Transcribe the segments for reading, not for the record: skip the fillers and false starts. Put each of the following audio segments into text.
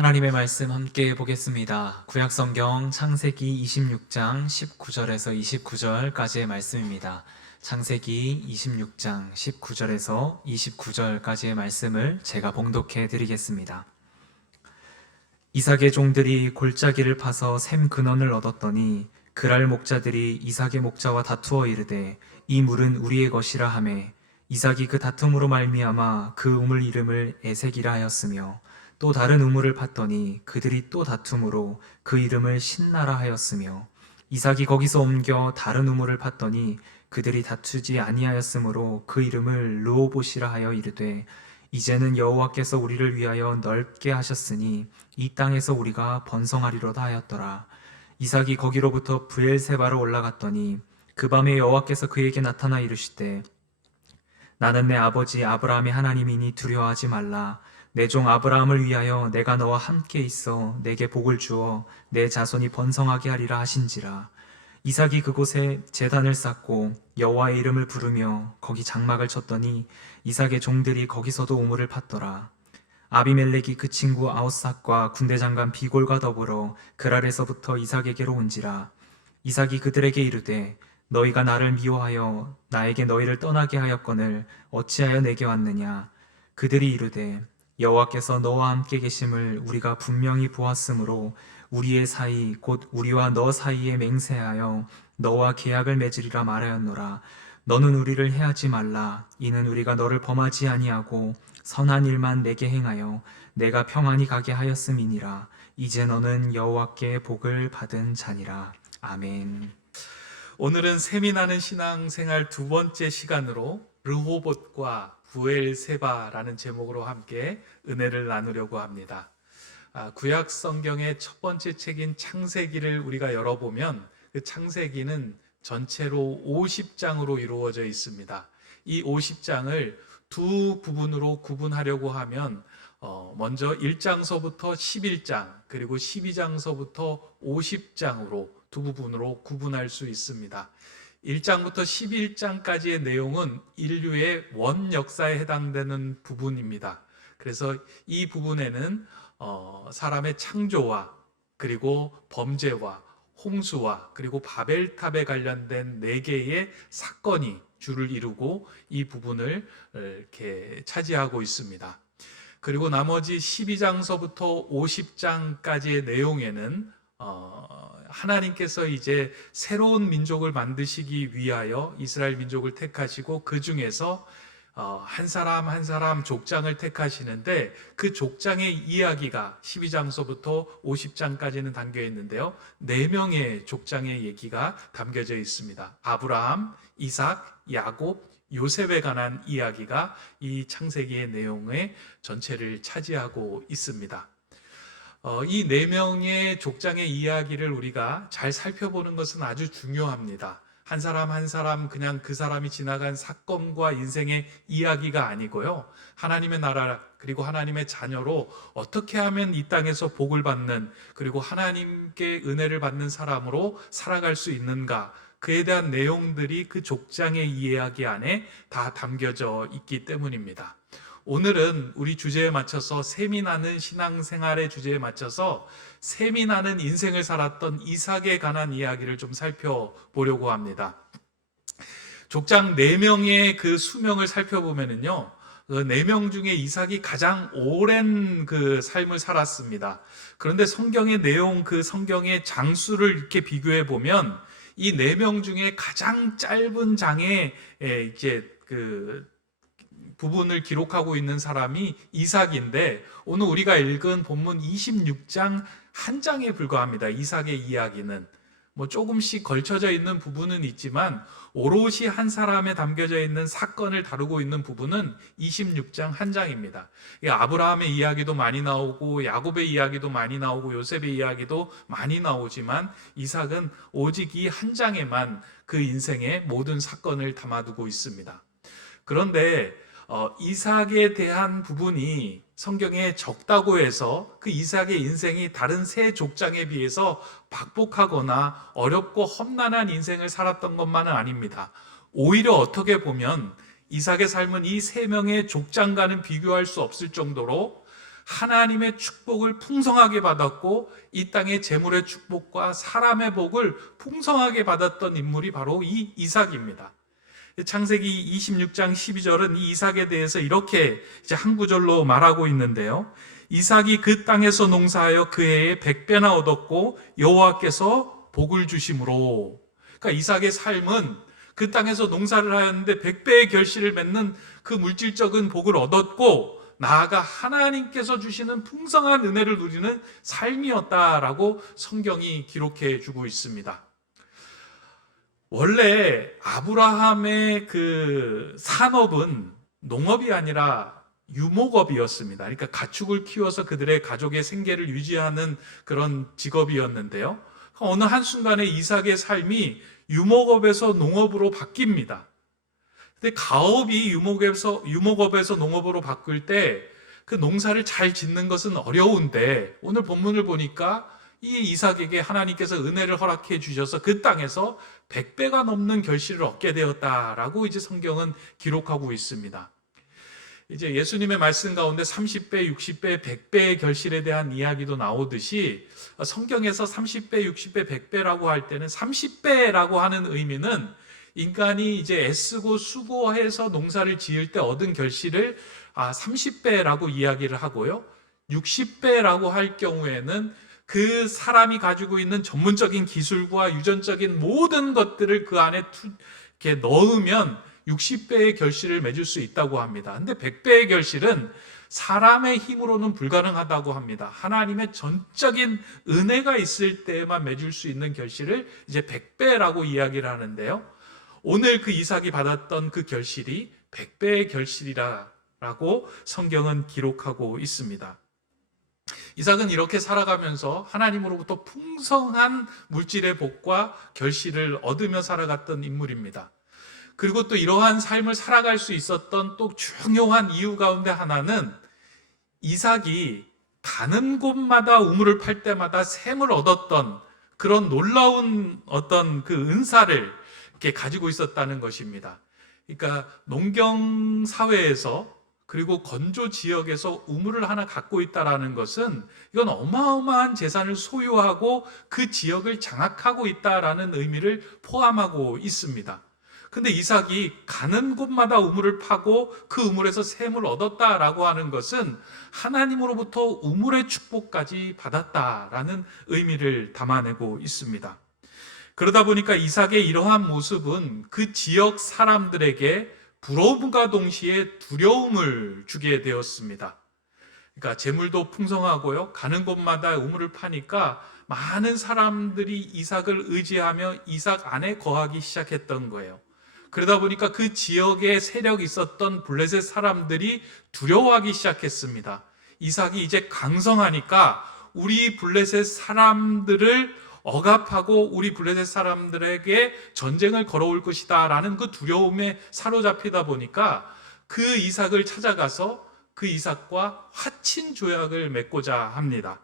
하나님의 말씀 함께 보겠습니다. 구약성경 창세기 26장 19절에서 29절까지의 말씀입니다. 창세기 26장 19절에서 29절까지의 말씀을 제가 봉독해 드리겠습니다. 이삭의 종들이 골짜기를 파서 샘 근원을 얻었더니 그랄 목자들이 이삭의 목자와 다투어 이르되 이 물은 우리의 것이라 하매 이삭이 그 다툼으로 말미암아 그 우물 이름을 에색이라 하였으며 또 다른 우물을 팠더니 그들이 또 다툼으로 그 이름을 신나라 하였으며 이삭이 거기서 옮겨 다른 우물을 팠더니 그들이 다투지 아니하였으므로 그 이름을 르호봇이라 하여 이르되 이제는 여호와께서 우리를 위하여 넓게 하셨으니 이 땅에서 우리가 번성하리로다 하였더라. 이삭이 거기로부터 브엘세바로 올라갔더니 그 밤에 여호와께서 그에게 나타나 이르시되 나는 내 아버지 아브라함의 하나님이니 두려워하지 말라. 내 종 아브라함을 위하여 내가 너와 함께 있어 내게 복을 주어 내 자손이 번성하게 하리라 하신지라. 이삭이 그곳에 제단을 쌓고 여호와의 이름을 부르며 거기 장막을 쳤더니 이삭의 종들이 거기서도 우물을 팠더라. 아비멜렉이 그 친구 아우삭과 군대장관 비골과 더불어 그랄에서부터 이삭에게로 온지라. 이삭이 그들에게 이르되 너희가 나를 미워하여 나에게 너희를 떠나게 하였거늘 어찌하여 내게 왔느냐. 그들이 이르되 여호와께서 너와 함께 계심을 우리가 분명히 보았으므로 우리의 사이 곧 우리와 너 사이에 맹세하여 너와 계약을 맺으리라 말하였노라. 너는 우리를 해하지 말라. 이는 우리가 너를 범하지 아니하고 선한 일만 내게 행하여 내가 평안히 가게 하였음이니라. 이제 너는 여호와께 복을 받은 자니라. 아멘. 오늘은 셈이 나는 신앙생활 두 번째 시간으로 르호봇과 브엘세바라는 제목으로 함께 은혜를 나누려고 합니다. 구약 성경의 첫 번째 책인 창세기를 우리가 열어보면 그 창세기는 전체로 50장으로 이루어져 있습니다. 이 50장을 두 부분으로 구분하려고 하면 먼저 1장서부터 11장 그리고 12장서부터 50장으로 두 부분으로 구분할 수 있습니다. 1장부터 11장까지의 내용은 인류의 원 역사에 해당되는 부분입니다. 그래서 이 부분에는 사람의 창조와 그리고 범죄와 홍수와 그리고 바벨탑에 관련된 4개의 사건이 주를 이루고 이 부분을 이렇게 차지하고 있습니다. 그리고 나머지 12장서부터 50장까지의 내용에는 하나님께서 이제 새로운 민족을 만드시기 위하여 이스라엘 민족을 택하시고 그 중에서 한 사람 한 사람 족장을 택하시는데 그 족장의 이야기가 12장서부터 50장까지는 담겨 있는데요. 4명의 족장의 얘기가 담겨져 있습니다. 아브라함, 이삭, 야곱, 요셉에 관한 이야기가 이 창세기의 내용의 전체를 차지하고 있습니다. 이 4명의 족장의 이야기를 우리가 잘 살펴보는 것은 아주 중요합니다. 한 사람 한 사람 그냥 그 사람이 지나간 사건과 인생의 이야기가 아니고요. 하나님의 나라 그리고 하나님의 자녀로 어떻게 하면 이 땅에서 복을 받는 그리고 하나님께 은혜를 받는 사람으로 살아갈 수 있는가, 그에 대한 내용들이 그 족장의 이야기 안에 다 담겨져 있기 때문입니다. 오늘은 우리 주제에 맞춰서 셈이 나는 신앙생활의 주제에 맞춰서 셈이 나는 인생을 살았던 이삭에 관한 이야기를 좀 살펴보려고 합니다. 족장 4명의 그 수명을 살펴보면은요, 그 4명 중에 이삭이 가장 오랜 그 삶을 살았습니다. 그런데 성경의 내용, 그 성경의 장수를 이렇게 비교해 보면 이 4명 중에 가장 짧은 장에 이제 그 부분을 기록하고 있는 사람이 이삭인데, 오늘 우리가 읽은 본문 26장 한 장에 불과합니다. 이삭의 이야기는 조금씩 걸쳐져 있는 부분은 있지만 오롯이 한 사람에 담겨져 있는 사건을 다루고 있는 부분은 26장 한 장입니다. 아브라함의 이야기도 많이 나오고 야곱의 이야기도 많이 나오고 요셉의 이야기도 많이 나오지만 이삭은 오직 이 한 장에만 그 인생의 모든 사건을 담아두고 있습니다. 그런데 이삭에 대한 부분이 성경에 적다고 해서 그 이삭의 인생이 다른 세 족장에 비해서 박복하거나 어렵고 험난한 인생을 살았던 것만은 아닙니다. 오히려 어떻게 보면 이삭의 삶은 이 3명의 족장과는 비교할 수 없을 정도로 하나님의 축복을 풍성하게 받았고 이 땅의 재물의 축복과 사람의 복을 풍성하게 받았던 인물이 바로 이 이삭입니다. 창세기 26장 12절은 이 이삭에 대해서 이렇게 이제 한 구절로 말하고 있는데요. 이삭이 그 땅에서 농사하여 그 해에 100배나 얻었고 여호와께서 복을 주심으로. 그러니까 이삭의 삶은 그 땅에서 농사를 하였는데 100배의 결실을 맺는 그 물질적인 복을 얻었고 나아가 하나님께서 주시는 풍성한 은혜를 누리는 삶이었다라고 성경이 기록해 주고 있습니다. 원래 아브라함의 그 산업은 농업이 아니라 유목업이었습니다. 그러니까 가축을 키워서 그들의 가족의 생계를 유지하는 그런 직업이었는데요. 어느 한순간에 이삭의 삶이 유목업에서 농업으로 바뀝니다. 근데 가업이 유목업에서 농업으로 바뀔 때 그 농사를 잘 짓는 것은 어려운데 오늘 본문을 보니까 이 이삭에게 하나님께서 은혜를 허락해 주셔서 그 땅에서 100배가 넘는 결실을 얻게 되었다라고 이제 성경은 기록하고 있습니다. 이제 예수님의 말씀 가운데 30배, 60배, 100배의 결실에 대한 이야기도 나오듯이 성경에서 30배, 60배, 100배라고 할 때는 30배라고 하는 의미는 인간이 이제 애쓰고 수고해서 농사를 지을 때 얻은 결실을 30배라고 이야기를 하고요. 60배라고 할 경우에는 그 사람이 가지고 있는 전문적인 기술과 유전적인 모든 것들을 그 안에 이렇게 넣으면 60배의 결실을 맺을 수 있다고 합니다. 근데 100배의 결실은 사람의 힘으로는 불가능하다고 합니다. 하나님의 전적인 은혜가 있을 때에만 맺을 수 있는 결실을 이제 100배라고 이야기를 하는데요. 오늘 그 이삭이 받았던 그 결실이 100배의 결실이라고 성경은 기록하고 있습니다. 이삭은 이렇게 살아가면서 하나님으로부터 풍성한 물질의 복과 결실을 얻으며 살아갔던 인물입니다. 그리고 또 이러한 삶을 살아갈 수 있었던 또 중요한 이유 가운데 하나는 이삭이 가는 곳마다 우물을 팔 때마다 샘을 얻었던 그런 놀라운 어떤 그 은사를 이렇게 가지고 있었다는 것입니다. 그러니까 농경 사회에서 그리고 건조 지역에서 우물을 하나 갖고 있다라는 것은 이건 어마어마한 재산을 소유하고 그 지역을 장악하고 있다라는 의미를 포함하고 있습니다. 근데 이삭이 가는 곳마다 우물을 파고 그 우물에서 샘을 얻었다라고 하는 것은 하나님으로부터 우물의 축복까지 받았다라는 의미를 담아내고 있습니다. 그러다 보니까 이삭의 이러한 모습은 그 지역 사람들에게 부러움과 동시에 두려움을 주게 되었습니다. 그러니까 재물도 풍성하고요. 가는 곳마다 우물을 파니까 많은 사람들이 이삭을 의지하며 이삭 안에 거하기 시작했던 거예요. 그러다 보니까 그 지역에 세력이 있었던 블레셋 사람들이 두려워하기 시작했습니다. 이삭이 이제 강성하니까 우리 블레셋 사람들을 억압하고 우리 블레셋 사람들에게 전쟁을 걸어올 것이다 라는 그 두려움에 사로잡히다 보니까 그 이삭을 찾아가서 그 이삭과 화친 조약을 맺고자 합니다.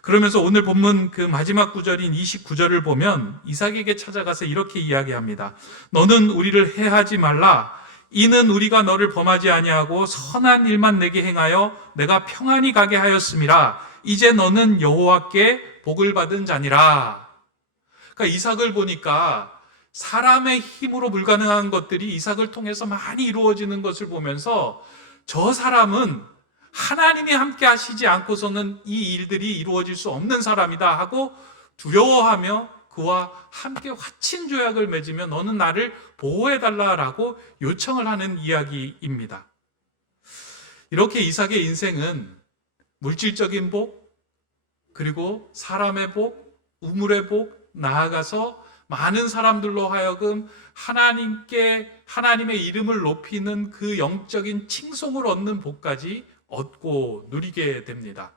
그러면서 오늘 본문 그 마지막 구절인 29절을 보면 이삭에게 찾아가서 이렇게 이야기합니다. 너는 우리를 해하지 말라. 이는 우리가 너를 범하지 아니하고 선한 일만 내게 행하여 내가 평안히 가게 하였음이라. 이제 너는 여호와께 복을 받은 자니라. 그러니까 이삭을 보니까 사람의 힘으로 불가능한 것들이 이삭을 통해서 많이 이루어지는 것을 보면서 저 사람은 하나님이 함께 하시지 않고서는 이 일들이 이루어질 수 없는 사람이다 하고 두려워하며 그와 함께 화친 조약을 맺으며 너는 나를 보호해달라라고 요청을 하는 이야기입니다. 이렇게 이삭의 인생은 물질적인 복, 그리고 사람의 복, 우물의 복, 나아가서 많은 사람들로 하여금 하나님의 이름을 높이는 그 영적인 칭송을 얻는 복까지 얻고 누리게 됩니다.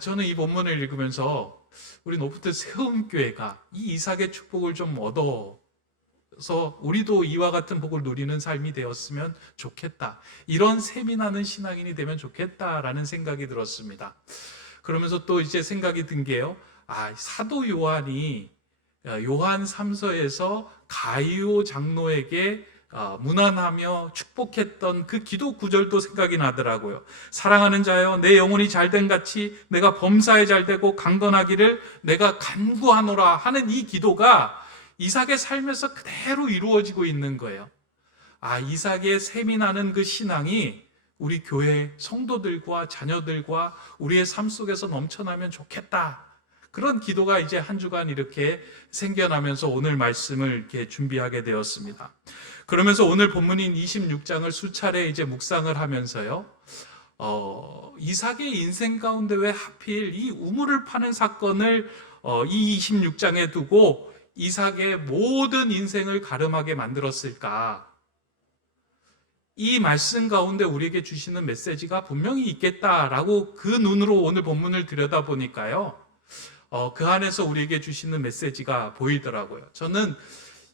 저는 이 본문을 읽으면서 우리 노프트 세움교회가 이 이삭의 축복을 좀 얻어서 우리도 이와 같은 복을 누리는 삶이 되었으면 좋겠다. 이런 셈이 나는 신앙인이 되면 좋겠다라는 생각이 들었습니다. 그러면서 또 이제 생각이 든 게요. 사도 요한이 요한 3서에서 가이오 장로에게 무난하며 축복했던 그 기도 구절도 생각이 나더라고요. 사랑하는 자여, 내 영혼이 잘된 같이 내가 범사에 잘되고 강건하기를 내가 간구하노라 하는 이 기도가 이삭의 삶에서 그대로 이루어지고 있는 거예요. 이삭의 샘이 나는 그 신앙이 우리 교회 성도들과 자녀들과 우리의 삶 속에서 넘쳐나면 좋겠다. 그런 기도가 이제 한 주간 이렇게 생겨나면서 오늘 말씀을 이렇게 준비하게 되었습니다. 그러면서 오늘 본문인 26장을 수차례 이제 묵상을 하면서요. 이삭의 인생 가운데 왜 하필 이 우물을 파는 사건을 이 26장에 두고 이삭의 모든 인생을 가름하게 만들었을까? 이 말씀 가운데 우리에게 주시는 메시지가 분명히 있겠다라고 그 눈으로 오늘 본문을 들여다보니까요. 그 안에서 우리에게 주시는 메시지가 보이더라고요. 저는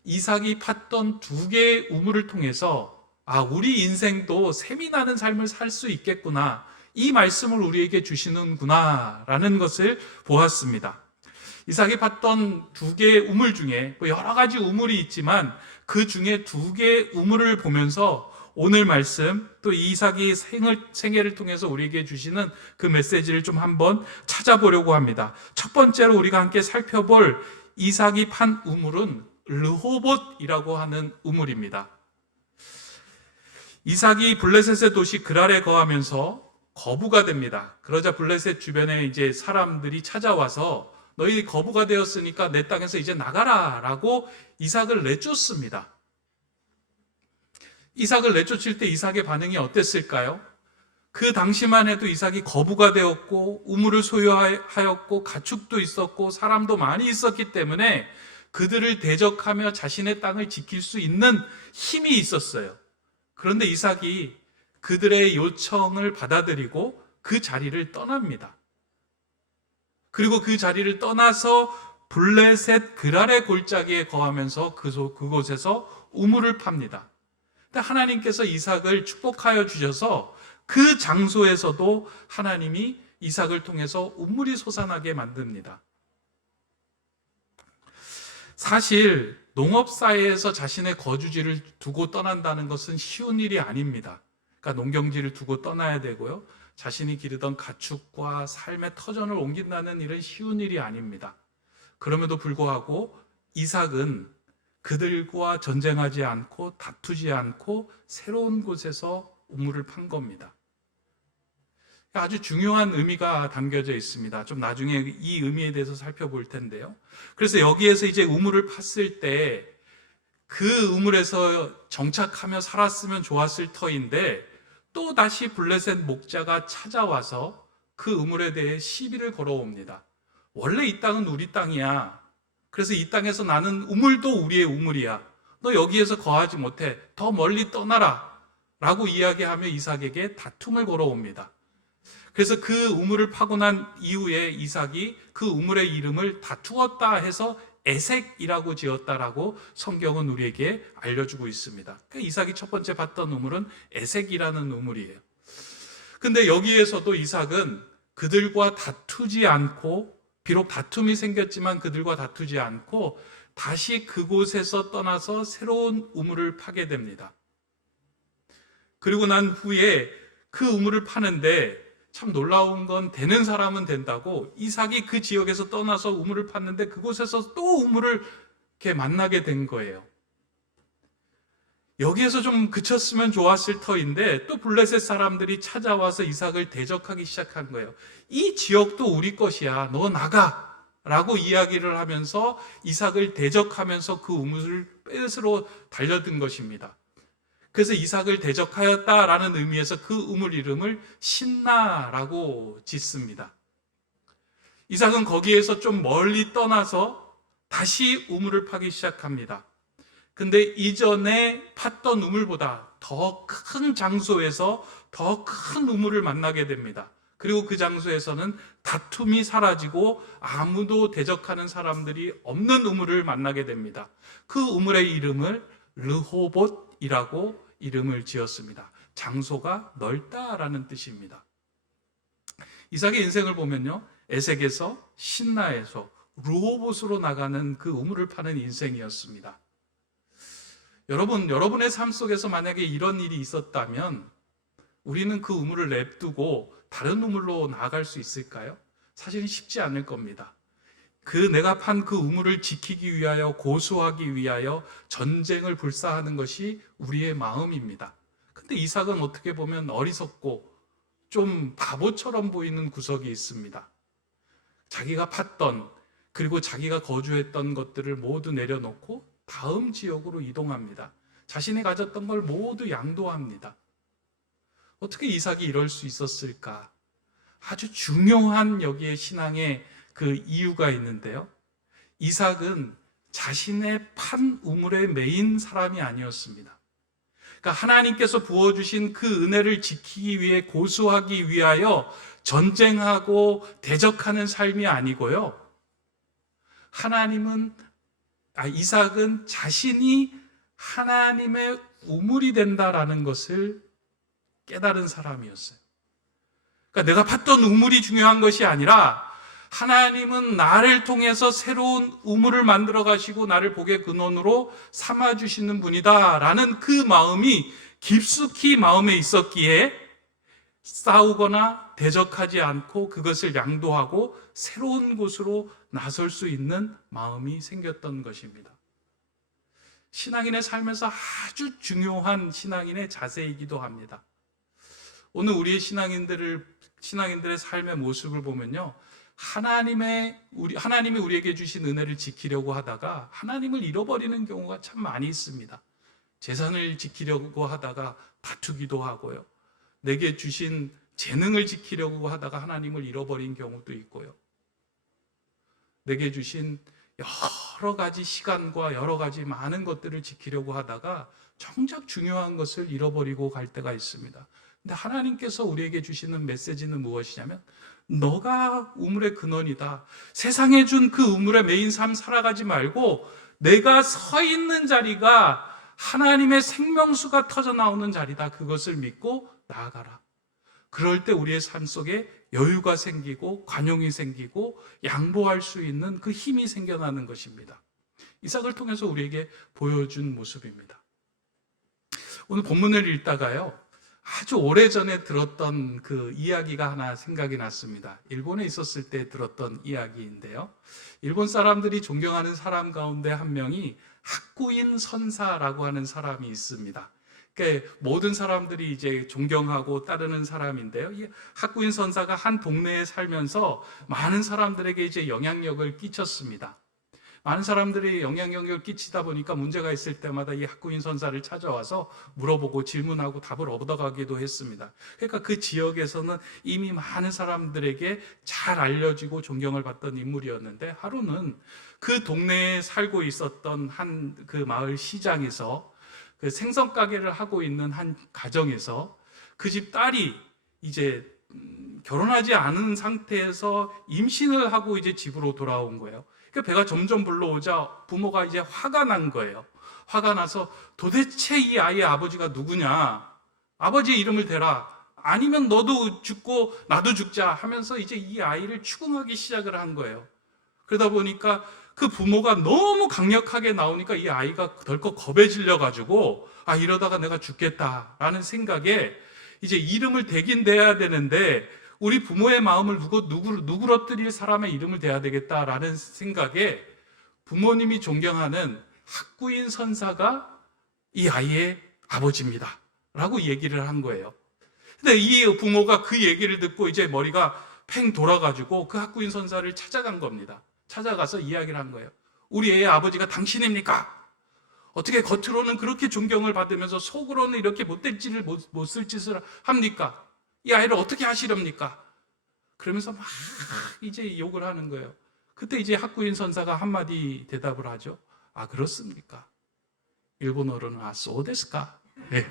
이삭이 팠던 두 개의 우물을 통해서 우리 인생도 샘이 나는 삶을 살 수 있겠구나. 이 말씀을 우리에게 주시는구나 라는 것을 보았습니다. 이삭이 팠던 두 개의 우물 중에 여러 가지 우물이 있지만 그 중에 두 개의 우물을 보면서 오늘 말씀 또 이삭이 생애를 통해서 우리에게 주시는 그 메시지를 좀 한번 찾아보려고 합니다. 첫 번째로 우리가 함께 살펴볼 이삭이 판 우물은 르호봇이라고 하는 우물입니다. 이삭이 블레셋의 도시 그랄에 거하면서 거부가 됩니다. 그러자 블레셋 주변에 이제 사람들이 찾아와서 너희 거부가 되었으니까 내 땅에서 이제 나가라 라고 이삭을 내쫓습니다. 이삭을 내쫓을 때 이삭의 반응이 어땠을까요? 그 당시만 해도 이삭이 거부가 되었고 우물을 소유하였고 가축도 있었고 사람도 많이 있었기 때문에 그들을 대적하며 자신의 땅을 지킬 수 있는 힘이 있었어요. 그런데 이삭이 그들의 요청을 받아들이고 그 자리를 떠납니다. 그리고 그 자리를 떠나서 블레셋 그랄의 골짜기에 거하면서 그곳에서 우물을 팝니다. 근데 하나님께서 이삭을 축복하여 주셔서 그 장소에서도 하나님이 이삭을 통해서 우물이 솟아나게 만듭니다. 사실 농업사회에서 자신의 거주지를 두고 떠난다는 것은 쉬운 일이 아닙니다. 그러니까 농경지를 두고 떠나야 되고요. 자신이 기르던 가축과 삶의 터전을 옮긴다는 일은 쉬운 일이 아닙니다. 그럼에도 불구하고 이삭은 그들과 전쟁하지 않고 다투지 않고 새로운 곳에서 우물을 판 겁니다. 아주 중요한 의미가 담겨져 있습니다. 좀 나중에 이 의미에 대해서 살펴볼 텐데요. 그래서 여기에서 이제 우물을 팠을 때 그 우물에서 정착하며 살았으면 좋았을 터인데 또 다시 블레셋 목자가 찾아와서 그 우물에 대해 시비를 걸어옵니다. 원래 이 땅은 우리 땅이야. 그래서 이 땅에서 나는 우물도 우리의 우물이야. 너 여기에서 거하지 못해. 더 멀리 떠나라. 라고 이야기하며 이삭에게 다툼을 걸어옵니다. 그래서 그 우물을 파고 난 이후에 이삭이 그 우물의 이름을 다투었다 해서 에색이라고 지었다라고 성경은 우리에게 알려주고 있습니다. 그러니까 이삭이 첫 번째 봤던 우물은 에색이라는 우물이에요. 근데 여기에서도 이삭은 그들과 다투지 않고 비록 다툼이 생겼지만 그들과 다투지 않고 다시 그곳에서 떠나서 새로운 우물을 파게 됩니다. 그리고 난 후에 그 우물을 파는데 참 놀라운 건 되는 사람은 된다고 이삭이 그 지역에서 떠나서 우물을 팠는데 그곳에서 또 우물을 이렇게 만나게 된 거예요. 여기에서 좀 그쳤으면 좋았을 터인데 또 블레셋 사람들이 찾아와서 이삭을 대적하기 시작한 거예요. 이 지역도 우리 것이야. 너 나가. 라고 이야기를 하면서 이삭을 대적하면서 그 우물을 뺏으러 달려든 것입니다. 그래서 이삭을 대적하였다라는 의미에서 그 우물 이름을 신나라고 짓습니다. 이삭은 거기에서 좀 멀리 떠나서 다시 우물을 파기 시작합니다. 근데 이전에 팠던 우물보다 더 큰 장소에서 더 큰 우물을 만나게 됩니다. 그리고 그 장소에서는 다툼이 사라지고 아무도 대적하는 사람들이 없는 우물을 만나게 됩니다. 그 우물의 이름을 르호봇이라고 이름을 지었습니다. 장소가 넓다라는 뜻입니다. 이삭의 인생을 보면요, 에색에서 신나에서 르호봇으로 나가는 그 우물을 파는 인생이었습니다. 여러분의 삶 속에서 만약에 이런 일이 있었다면 우리는 그 우물을 냅두고 다른 우물로 나아갈 수 있을까요? 사실은 쉽지 않을 겁니다. 내가 판 그 우물을 지키기 위하여, 고수하기 위하여 전쟁을 불사하는 것이 우리의 마음입니다. 근데 이삭은 어떻게 보면 어리석고 좀 바보처럼 보이는 구석이 있습니다. 자기가 팠던, 그리고 자기가 거주했던 것들을 모두 내려놓고 다음 지역으로 이동합니다. 자신이 가졌던 걸 모두 양도합니다. 어떻게 이삭이 이럴 수 있었을까? 아주 중요한 여기에 신앙의 그 이유가 있는데요. 이삭은 자신의 판 우물에 매인 사람이 아니었습니다. 그러니까 하나님께서 부어주신 그 은혜를 지키기 위해, 고수하기 위하여 전쟁하고 대적하는 삶이 아니고요. 이삭은 자신이 하나님의 우물이 된다라는 것을 깨달은 사람이었어요. 그러니까 내가 팠던 우물이 중요한 것이 아니라 하나님은 나를 통해서 새로운 우물을 만들어 가시고 나를 복의 근원으로 삼아 주시는 분이다라는 그 마음이 깊숙이 마음에 있었기에 싸우거나 대적하지 않고 그것을 양도하고 새로운 곳으로 나설 수 있는 마음이 생겼던 것입니다. 신앙인의 삶에서 아주 중요한 신앙인의 자세이기도 합니다. 오늘 우리의 신앙인들의 삶의 모습을 보면요, 하나님이 우리에게 주신 은혜를 지키려고 하다가 하나님을 잃어버리는 경우가 참 많이 있습니다. 재산을 지키려고 하다가 다투기도 하고요. 내게 주신 재능을 지키려고 하다가 하나님을 잃어버린 경우도 있고요. 내게 주신 여러 가지 시간과 여러 가지 많은 것들을 지키려고 하다가 정작 중요한 것을 잃어버리고 갈 때가 있습니다. 근데 하나님께서 우리에게 주시는 메시지는 무엇이냐면, 너가 우물의 근원이다. 세상에 준 그 우물에 매인 삶 살아가지 말고 내가 서 있는 자리가 하나님의 생명수가 터져 나오는 자리다. 그것을 믿고 나아가라. 그럴 때 우리의 삶 속에 여유가 생기고 관용이 생기고 양보할 수 있는 그 힘이 생겨나는 것입니다. 이삭을 통해서 우리에게 보여준 모습입니다. 오늘 본문을 읽다가요, 아주 오래전에 들었던 그 이야기가 하나 생각이 났습니다. 일본에 있었을 때 들었던 이야기인데요. 일본 사람들이 존경하는 사람 가운데 한 명이 학구인 선사라고 하는 사람이 있습니다. 그러니까 모든 사람들이 이제 존경하고 따르는 사람인데요. 이 학구인 선사가 한 동네에 살면서 많은 사람들에게 이제 영향력을 끼쳤습니다. 많은 사람들이 영향력을 끼치다 보니까 문제가 있을 때마다 이 학구인 선사를 찾아와서 물어보고 질문하고 답을 얻어가기도 했습니다. 그러니까 그 지역에서는 이미 많은 사람들에게 잘 알려지고 존경을 받던 인물이었는데, 하루는 그 동네에 살고 있었던 한 그 마을 시장에서 그 생선 가게를 하고 있는 한 가정에서 그 집 딸이 이제 결혼하지 않은 상태에서 임신을 하고 이제 집으로 돌아온 거예요. 그 배가 점점 불러오자 부모가 이제 화가 난 거예요. 화가 나서 도대체 이 아이의 아버지가 누구냐? 아버지의 이름을 대라. 아니면 너도 죽고 나도 죽자 하면서 이제 이 아이를 추궁하기 시작을 한 거예요. 그러다 보니까 그 부모가 너무 강력하게 나오니까 이 아이가 덜컥 겁에 질려가지고 이러다가 내가 죽겠다라는 생각에 이제 이름을 대긴 대야 되는데, 우리 부모의 마음을 누그러뜨릴 사람의 이름을 대야 되겠다라는 생각에 부모님이 존경하는 학구인 선사가 이 아이의 아버지입니다 라고 얘기를 한 거예요. 근데 이 부모가 그 얘기를 듣고 이제 머리가 팽 돌아가지고 그 학구인 선사를 찾아간 겁니다. 찾아가서 이야기를 한 거예요. 우리 애의 아버지가 당신입니까? 어떻게 겉으로는 그렇게 존경을 받으면서 속으로는 이렇게 못된 짓을 못 쓸 짓을 합니까? 이 아이를 어떻게 하시렵니까? 그러면서 막 이제 욕을 하는 거예요. 그때 이제 학구인 선사가 한마디 대답을 하죠. 그렇습니까? 일본어로는 so desuka? 네.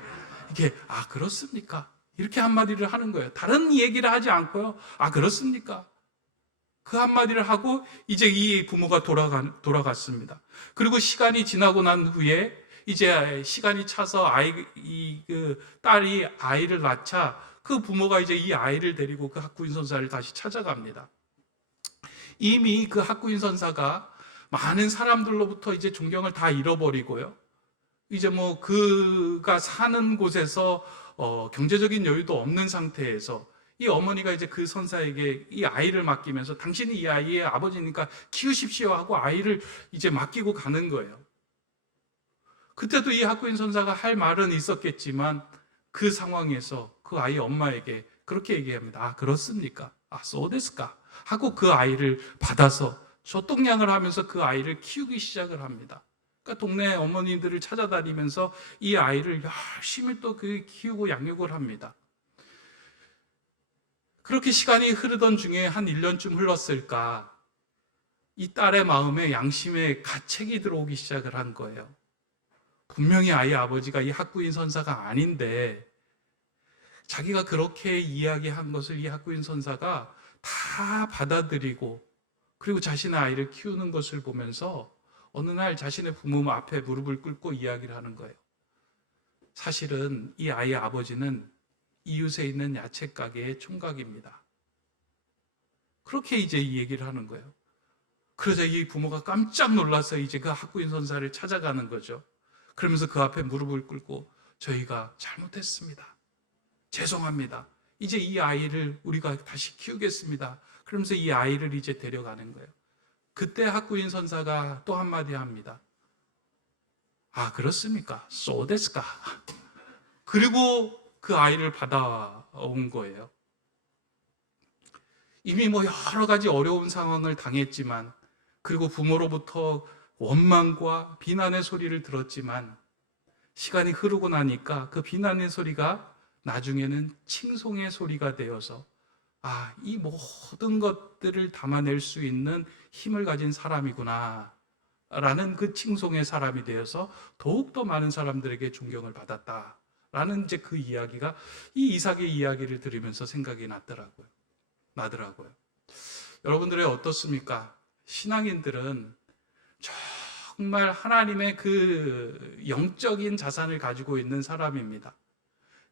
이게 그렇습니까? 이렇게 한마디를 하는 거예요. 다른 얘기를 하지 않고요. 그렇습니까? 그 한마디를 하고 이제 이 부모가 돌아갔습니다. 그리고 시간이 지나고 난 후에 이제 시간이 차서 그 딸이 아이를 낳자 그 부모가 이제 이 아이를 데리고 그 학구인 선사를 다시 찾아갑니다. 이미 그 학구인 선사가 많은 사람들로부터 이제 존경을 다 잃어버리고요. 이제 뭐 그가 사는 곳에서 경제적인 여유도 없는 상태에서 이 어머니가 이제 그 선사에게 이 아이를 맡기면서 당신이 이 아이의 아버지니까 키우십시오 하고 아이를 이제 맡기고 가는 거예요. 그때도 이 학구인 선사가 할 말은 있었겠지만 그 상황에서 그 아이 엄마에게 그렇게 얘기합니다. 아, 그렇습니까? 아, 소데스까? 하고 그 아이를 받아서 조똥양을 하면서 그 아이를 키우기 시작을 합니다. 그러니까 동네 어머니들을 찾아다니면서 이 아이를 열심히 또 키우고 양육을 합니다. 그렇게 시간이 흐르던 중에 한 1년쯤 흘렀을까, 이 딸의 마음에 양심에 가책이 들어오기 시작을 한 거예요. 분명히 아이 아버지가 이 학구인 선사가 아닌데 자기가 그렇게 이야기한 것을 이 학구인 선사가 다 받아들이고 그리고 자신의 아이를 키우는 것을 보면서 어느 날 자신의 부모 앞에 무릎을 꿇고 이야기를 하는 거예요. 사실은 이 아이의 아버지는 이웃에 있는 야채 가게의 총각입니다. 그렇게 이제 이 얘기를 하는 거예요. 그러자 이 부모가 깜짝 놀라서 이제 그 학구인 선사를 찾아가는 거죠. 그러면서 그 앞에 무릎을 꿇고 저희가 잘못했습니다. 죄송합니다. 이제 이 아이를 우리가 다시 키우겠습니다. 그러면서 이 아이를 이제 데려가는 거예요. 그때 학구인 선사가 또 한마디 합니다. 아, 그렇습니까? 소데스까? 그리고 그 아이를 받아온 거예요. 이미 뭐 여러 가지 어려운 상황을 당했지만, 그리고 부모로부터 원망과 비난의 소리를 들었지만, 시간이 흐르고 나니까 그 비난의 소리가 나중에는 칭송의 소리가 되어서, 아, 이 모든 것들을 담아낼 수 있는 힘을 가진 사람이구나 라는 그 칭송의 사람이 되어서 더욱더 많은 사람들에게 존경을 받았다 라는 이제 그 이야기가 이 이삭의 이야기를 들으면서 생각이 나더라고요. 여러분들의 어떻습니까? 신앙인들은 정말 하나님의 그 영적인 자산을 가지고 있는 사람입니다.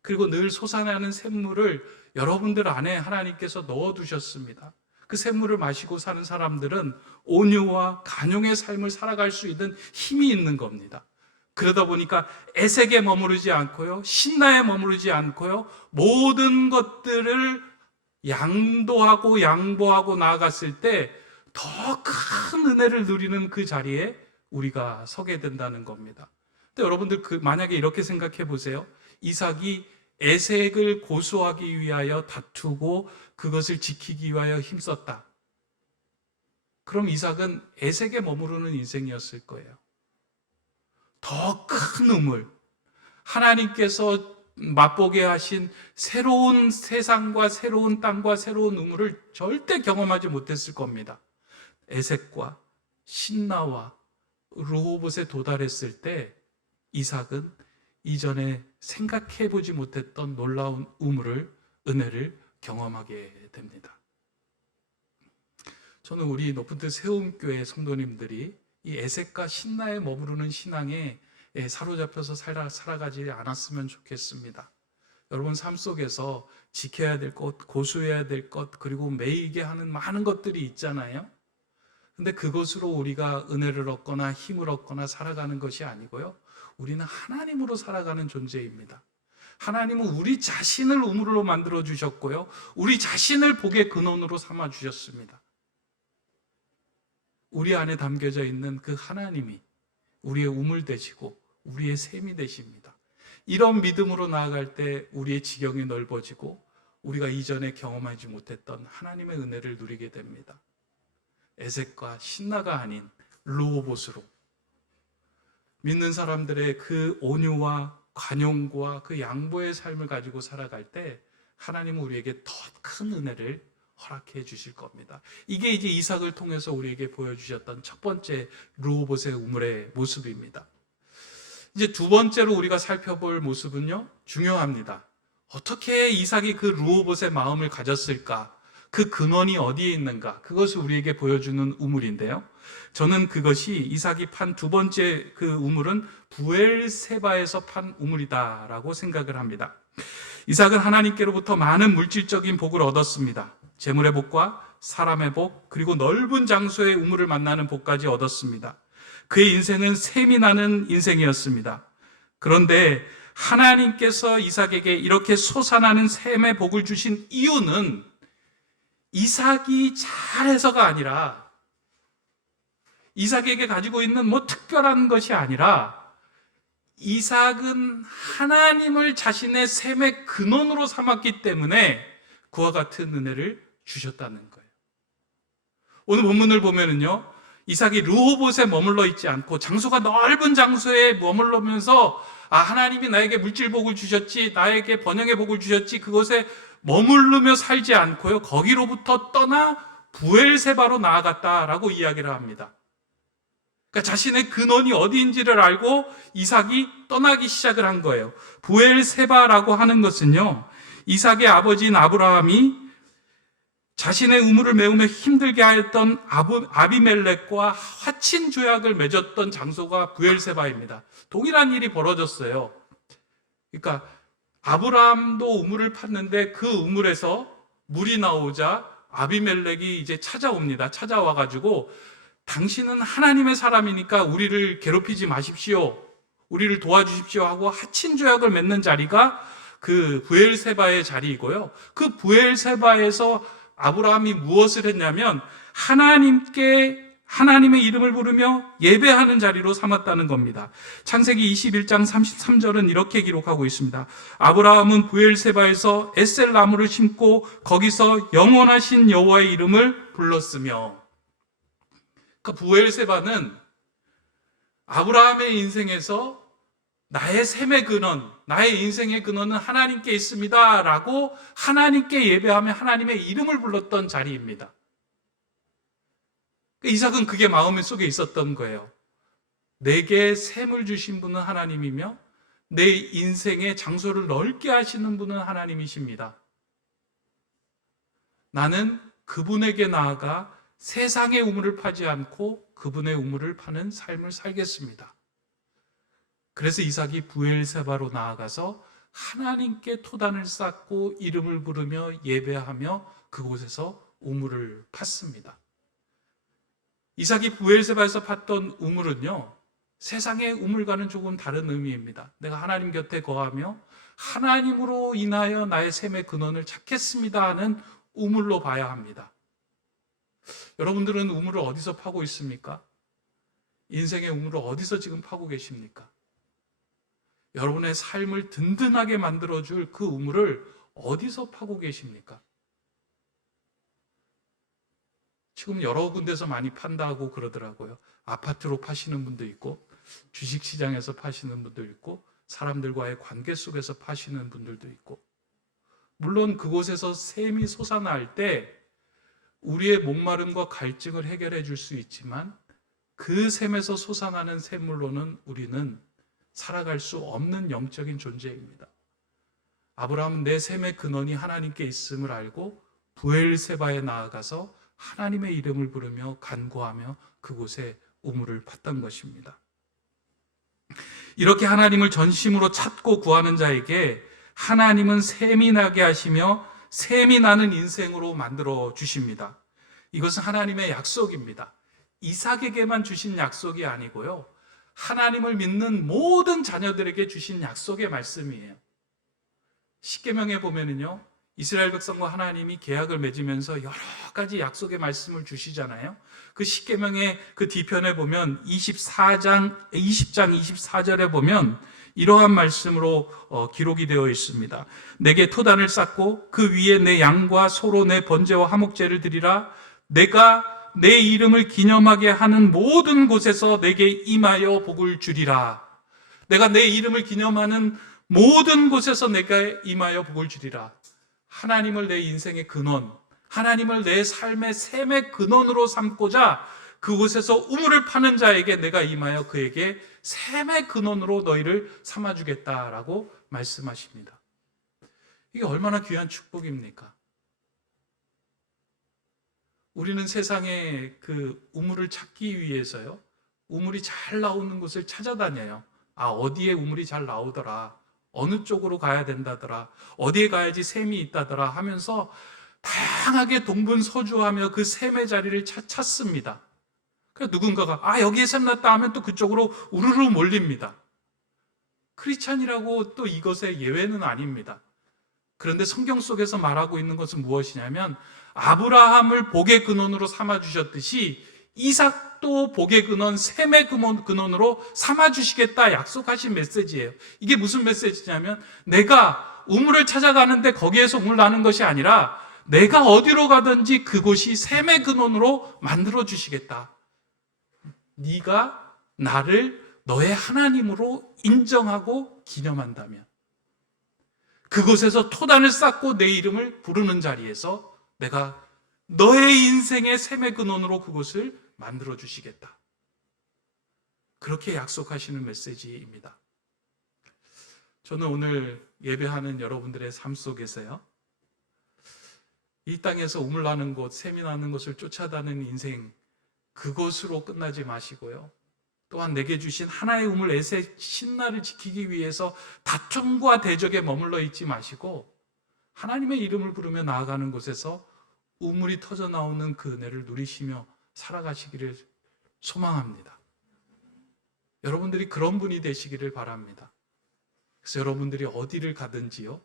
그리고 늘 솟아나는 샘물을 여러분들 안에 하나님께서 넣어두셨습니다. 그 샘물을 마시고 사는 사람들은 온유와 간용의 삶을 살아갈 수 있는 힘이 있는 겁니다. 그러다 보니까 애색에 머무르지 않고요, 신나에 머무르지 않고요, 모든 것들을 양도하고 양보하고 나아갔을 때 더 큰 은혜를 누리는 그 자리에 우리가 서게 된다는 겁니다. 근데 여러분들 만약에 이렇게 생각해 보세요. 이삭이 에색을 고수하기 위하여 다투고 그것을 지키기 위하여 힘썼다. 그럼 이삭은 에색에 머무르는 인생이었을 거예요. 더 큰 우물, 하나님께서 맛보게 하신 새로운 세상과 새로운 땅과 새로운 우물을 절대 경험하지 못했을 겁니다. 에색과 신나와 르호봇에 도달했을 때 이삭은 이전에 생각해보지 못했던 놀라운 은혜를 경험하게 됩니다. 저는 우리 높은뜻 세움교회 성도님들이 이 에색과 신나에 머무르는 신앙에 사로잡혀서 살아가지 않았으면 좋겠습니다. 여러분 삶 속에서 지켜야 될 것, 고수해야 될 것, 그리고 매이게 하는 많은 것들이 있잖아요. 근데 그것으로 우리가 은혜를 얻거나 힘을 얻거나 살아가는 것이 아니고요, 우리는 하나님으로 살아가는 존재입니다. 하나님은 우리 자신을 우물로 만들어 주셨고요, 우리 자신을 복의 근원으로 삼아 주셨습니다. 우리 안에 담겨져 있는 그 하나님이 우리의 우물 되시고 우리의 샘이 되십니다. 이런 믿음으로 나아갈 때 우리의 지경이 넓어지고 우리가 이전에 경험하지 못했던 하나님의 은혜를 누리게 됩니다. 에색과 신나가 아닌 르호봇으로 믿는 사람들의 그 온유와 관용과 그 양보의 삶을 가지고 살아갈 때 하나님은 우리에게 더 큰 은혜를 허락해 주실 겁니다. 이게 이제 이삭을 통해서 우리에게 보여주셨던 첫 번째 르호봇의 우물의 모습입니다. 이제 두 번째로 우리가 살펴볼 모습은요, 중요합니다. 어떻게 이삭이 그 르호봇의 마음을 가졌을까? 그 근원이 어디에 있는가? 그것을 우리에게 보여주는 우물인데요. 저는 그것이 이삭이 판 두 번째 그 우물은 부엘세바에서 판 우물이다라고 생각을 합니다. 이삭은 하나님께로부터 많은 물질적인 복을 얻었습니다. 재물의 복과 사람의 복, 그리고 넓은 장소의 우물을 만나는 복까지 얻었습니다. 그의 인생은 샘이 나는 인생이었습니다. 그런데 하나님께서 이삭에게 이렇게 솟아나는 샘의 복을 주신 이유는 이삭이 잘해서가 아니라, 이삭에게 가지고 있는 뭐 특별한 것이 아니라, 이삭은 하나님을 자신의 샘의 근원으로 삼았기 때문에 그와 같은 은혜를 주셨다는 거예요. 오늘 본문을 보면은요, 이삭이 르호봇에 머물러 있지 않고 장소가 넓은 장소에 머물러면서 하나님이 나에게 물질 복을 주셨지, 나에게 번영의 복을 주셨지, 그곳에 머무르며 살지 않고요, 거기로부터 떠나 부엘세바로 나아갔다라고 이야기를 합니다. 그러니까 자신의 근원이 어디인지를 알고 이삭이 떠나기 시작을 한 거예요. 부엘세바라고 하는 것은요, 이삭의 아버지인 아브라함이 자신의 우물을 메우며 힘들게 하였던 아비멜렉과 화친 조약을 맺었던 장소가 부엘세바입니다. 동일한 일이 벌어졌어요. 그러니까 아브라함도 우물을 팠는데 그 우물에서 물이 나오자 아비멜렉이 이제 찾아옵니다. 찾아와가지고 당신은 하나님의 사람이니까 우리를 괴롭히지 마십시오, 우리를 도와주십시오 하고 화친 조약을 맺는 자리가 그 부엘세바의 자리이고요. 그 부엘세바에서 아브라함이 무엇을 했냐면 하나님의 이름을 부르며 예배하는 자리로 삼았다는 겁니다. 창세기 21장 33절은 이렇게 기록하고 있습니다. 아브라함은 부엘세바에서 에셀 나무를 심고 거기서 영원하신 여호와의 이름을 불렀으며. 그러니까 부엘세바는 아브라함의 인생에서 나의 샘의 근원, 나의 인생의 근원은 하나님께 있습니다 라고 하나님께 예배하며 하나님의 이름을 불렀던 자리입니다. 이삭은 그게 마음 속에 있었던 거예요. 내게 샘을 주신 분은 하나님이며 내 인생의 장소를 넓게 하시는 분은 하나님이십니다. 나는 그분에게 나아가 세상의 우물을 파지 않고 그분의 우물을 파는 삶을 살겠습니다. 그래서 이삭이 부엘세바로 나아가서 하나님께 토단을 쌓고 이름을 부르며 예배하며 그곳에서 우물을 팠습니다. 이삭이 부엘세바에서 팠던 우물은요, 세상의 우물과는 조금 다른 의미입니다. 내가 하나님 곁에 거하며 하나님으로 인하여 나의 샘의 근원을 찾겠습니다 하는 우물로 봐야 합니다. 여러분들은 우물을 어디서 파고 있습니까? 인생의 우물을 어디서 지금 파고 계십니까? 여러분의 삶을 든든하게 만들어줄 그 우물을 어디서 파고 계십니까? 지금 여러 군데서 많이 판다고 그러더라고요. 아파트로 파시는 분도 있고, 주식시장에서 파시는 분도 있고, 사람들과의 관계 속에서 파시는 분들도 있고, 물론 그곳에서 샘이 솟아날 때 우리의 목마름과 갈증을 해결해 줄 수 있지만 그 샘에서 솟아나는 샘물로는 우리는 살아갈 수 없는 영적인 존재입니다. 아브라함은 내 샘의 근원이 하나님께 있음을 알고 부엘세바에 나아가서 하나님의 이름을 부르며 간구하며 그곳에 우물을 팠던 것입니다. 이렇게 하나님을 전심으로 찾고 구하는 자에게 하나님은 샘이 나게 하시며 샘이 나는 인생으로 만들어 주십니다. 이것은 하나님의 약속입니다. 이삭에게만 주신 약속이 아니고요, 하나님을 믿는 모든 자녀들에게 주신 약속의 말씀이에요. 십계명에 보면은요, 이스라엘 백성과 하나님이 계약을 맺으면서 여러 가지 약속의 말씀을 주시잖아요. 그 십계명의 그 뒤편에 보면 20장 24절에 보면 이러한 말씀으로 기록이 되어 있습니다. 내게 토단을 쌓고 그 위에 내 양과 소로 내 번제와 화목제를 드리라. 내가 내 이름을 기념하게 하는 모든 곳에서 내게 임하여 복을 주리라. 내가 내 이름을 기념하는 모든 곳에서 내가 임하여 복을 주리라. 하나님을 내 인생의 근원, 하나님을 내 삶의 샘의 근원으로 삼고자 그곳에서 우물을 파는 자에게 내가 임하여 그에게 샘의 근원으로 너희를 삼아주겠다라고 말씀하십니다. 이게 얼마나 귀한 축복입니까? 우리는 세상에 그 우물을 찾기 위해서요, 우물이 잘 나오는 곳을 찾아다녀요. 어디에 우물이 잘 나오더라, 어느 쪽으로 가야 된다더라, 어디에 가야지 샘이 있다더라 하면서 다양하게 동분서주하며 그 샘의 자리를 찾습니다. 그래서 누군가가 여기에 샘 났다 하면 또 그쪽으로 우르르 몰립니다. 크리스찬이라고 또 이것의 예외는 아닙니다. 그런데 성경 속에서 말하고 있는 것은 무엇이냐면 아브라함을 복의 근원으로 삼아주셨듯이 이삭도 복의 근원, 셈의 근원으로 삼아주시겠다 약속하신 메시지예요. 이게 무슨 메시지냐면 내가 우물을 찾아가는데 거기에서 우물 나는 것이 아니라 내가 어디로 가든지 그곳이 셈의 근원으로 만들어주시겠다. 네가 나를 너의 하나님으로 인정하고 기념한다면 그곳에서 토단을 쌓고 내 이름을 부르는 자리에서 내가 너의 인생의 셈의 근원으로 그곳을 만들어 주시겠다. 그렇게 약속하시는 메시지입니다. 저는 오늘 예배하는 여러분들의 삶 속에서요, 이 땅에서 우물 나는 곳, 셈이 나는 곳을 쫓아다니는 인생, 그것으로 끝나지 마시고요, 또한 내게 주신 하나의 우물 에셋 신나를 지키기 위해서 다툼과 대적에 머물러 있지 마시고 하나님의 이름을 부르며 나아가는 곳에서 우물이 터져 나오는 그 은혜를 누리시며 살아가시기를 소망합니다. 여러분들이 그런 분이 되시기를 바랍니다. 그래서 여러분들이 어디를 가든지요,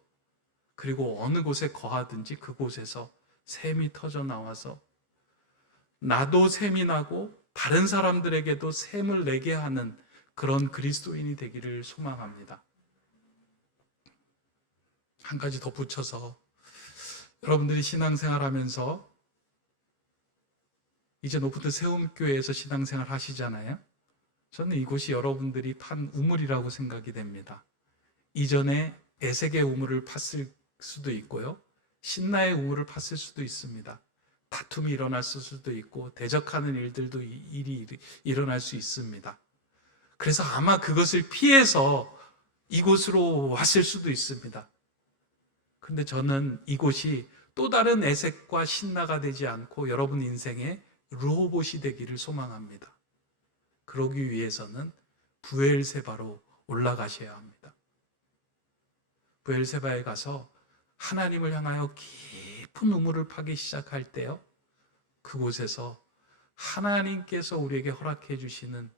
그리고 어느 곳에 거하든지 그곳에서 샘이 터져 나와서 나도 샘이 나고 다른 사람들에게도 샘을 내게 하는 그런 그리스도인이 되기를 소망합니다. 한 가지 덧붙여서, 여러분들이 신앙생활하면서 이제 노푸트 세움교회에서 신앙생활 하시잖아요. 저는 이곳이 여러분들이 판 우물이라고 생각이 됩니다. 이전에 에색의 우물을 팠을 수도 있고요, 신나의 우물을 팠을 수도 있습니다. 다툼이 일어났을 수도 있고 대적하는 일들도 일이 일어날 수 있습니다. 그래서 아마 그것을 피해서 이곳으로 왔을 수도 있습니다. 그런데 저는 이곳이 또 다른 에색과 신나가 되지 않고 여러분 인생의 르호봇이 되기를 소망합니다. 그러기 위해서는 브엘세바로 올라가셔야 합니다. 브엘세바에 가서 하나님을 향하여 깊은 우물을 파기 시작할 때요, 그곳에서 하나님께서 우리에게 허락해 주시는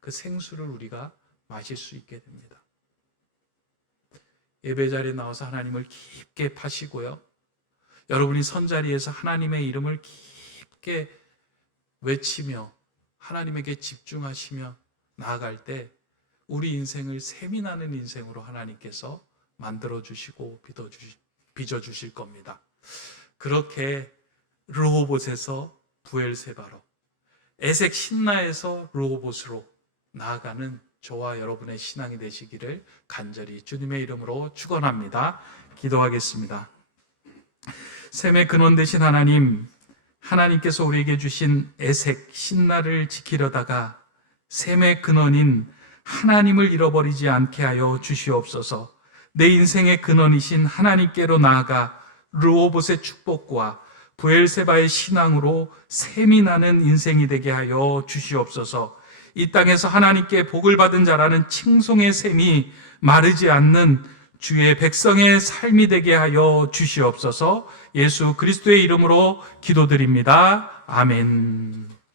그 생수를 우리가 마실 수 있게 됩니다. 예배 자리에 나와서 하나님을 깊게 파시고요, 여러분이 선자리에서 하나님의 이름을 깊게 외치며 하나님에게 집중하시며 나아갈 때 우리 인생을 셈이 나는 인생으로 하나님께서 만들어 주시고 빚어 주실 겁니다. 그렇게 르호봇에서 브엘세바로, 에색 신나에서 르호봇으로 나아가는 저와 여러분의 신앙이 되시기를 간절히 주님의 이름으로 축원합니다. 기도하겠습니다. 셈의 근원 되신 하나님, 하나님께서 우리에게 주신 에색 신나를 지키려다가 셈의 근원인 하나님을 잃어버리지 않게 하여 주시옵소서. 내 인생의 근원이신 하나님께로 나아가 르호봇의 축복과 브엘세바의 신앙으로 셈이 나는 인생이 되게 하여 주시옵소서. 이 땅에서 하나님께 복을 받은 자라는 칭송의 셈이 마르지 않는 주의 백성의 삶이 되게 하여 주시옵소서. 예수 그리스도의 이름으로 기도드립니다. 아멘.